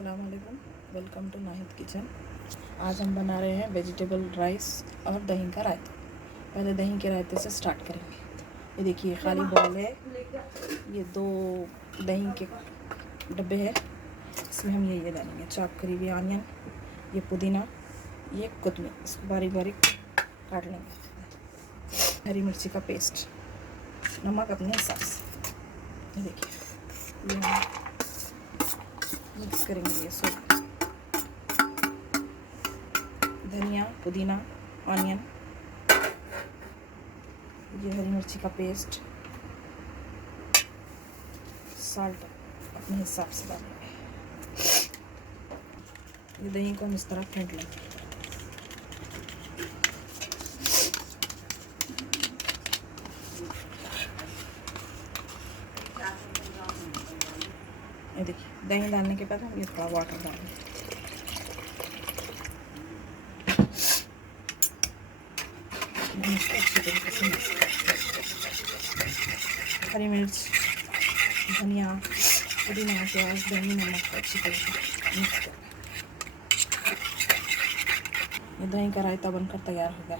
अस्सलाम वालेकुम, welcome to Nahid kitchen. आज हम बना रहे हैं वेजिटेबल राइस और दही का रायता। पहले दही के रायते से स्टार्ट करेंगे। ये देखिए खाली बॉल है, ये 2 दही के डब्बे हैं। इसमें हम ये डालेंगे चॉप करी हुई ऑनियन, ये पुदीना, ये कोतमीर, इसको बारीक बारीक काट लेंगे। हरी मिर्ची का पेस्ट, नमक अपने हिसाब से। ये देखिए ये मिक्स करेंगे ये सब। धनिया, पुदीना, ऑनियन, ये हरी मिर्ची का पेस्ट, साल्ट अपने हिसाब से डालेंगे। ये दही को हम इस तरह फेंट लेंगे। ये देखिए दही डालने के बाद हम ये थोड़ा वाटर डालेंगे। अच्छी तरीके से मिक्स करेंगे। हरी मिर्च, धनिया, पुदीना, प्याज, दही, नमक अच्छी तरीके से मिक्स करें। ये दही का रायता बनकर तैयार हो गया।